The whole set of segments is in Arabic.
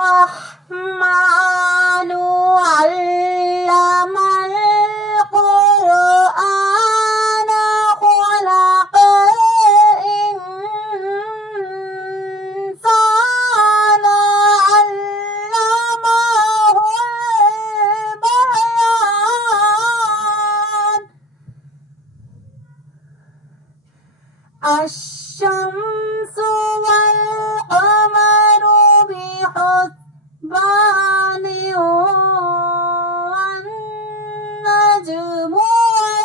الرحمن علم القرآن خلق الإنسان علمه البيان الشمس والقمر بحسبان والنجم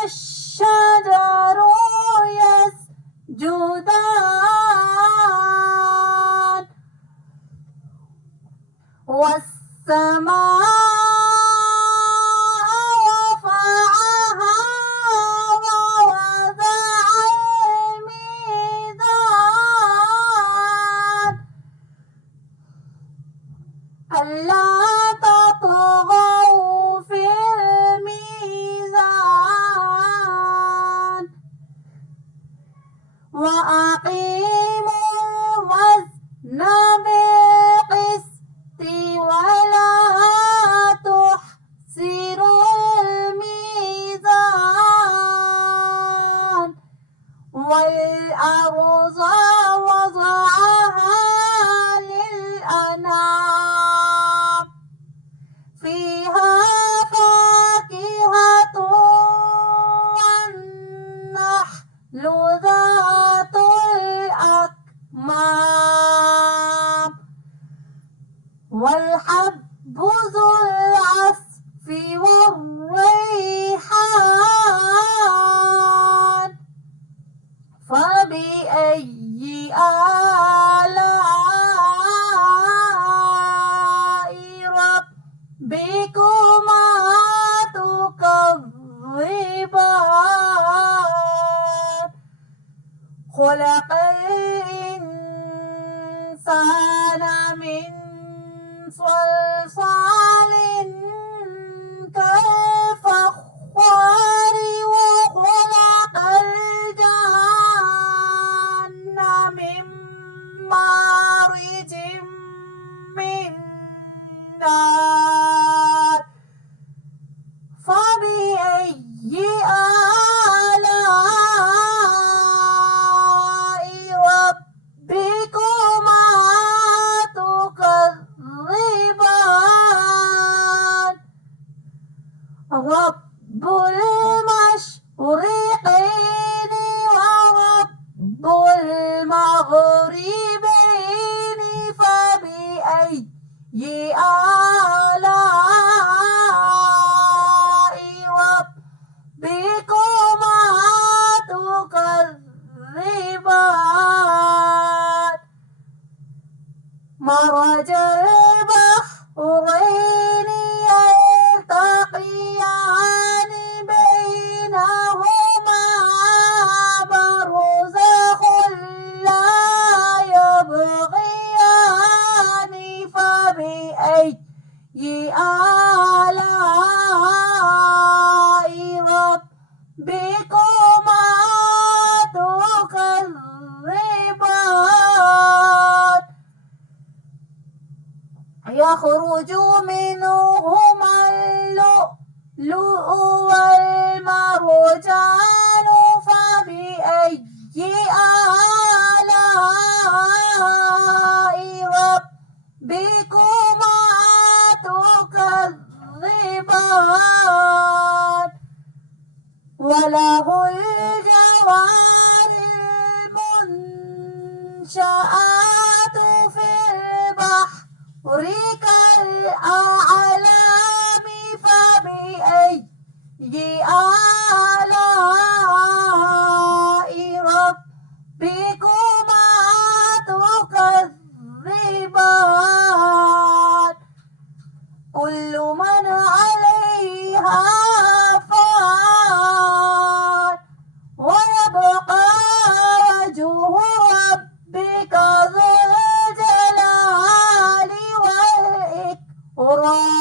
والشجر يسجدان والسماء رفعها ووضع الميزان ألا تطغوا في الميزان وأقيموا الوزن بالقسط ولا تخسروا الميزان والأرض وضعها للأنام فيها فاكهة والنخل ذات الأكمام والحب ذو العصف والريحان فبأي آلاء ربكما تكذبان خلق الإنسان من صلصال كالفخار وخلق الجن من مارج من نار فبأي آلاء ربكما تكذبان رب المشرقين ورب المغربين فبأي آلاء ربكما تكذبان مرج البحرين يلتقيان بينهما برزخ لا يبغيان فبأي آلاء ربكما تكذبان يخرج منهما اللؤلؤ والمرجان فبأي آلاء ربكما تكذبان وله الجوار المنشآت في البحر كالأعلام فبأي آلاء ربكما تكذبان كل من عليها فان ويبقى وجه ربك ذو الجلال والإكرام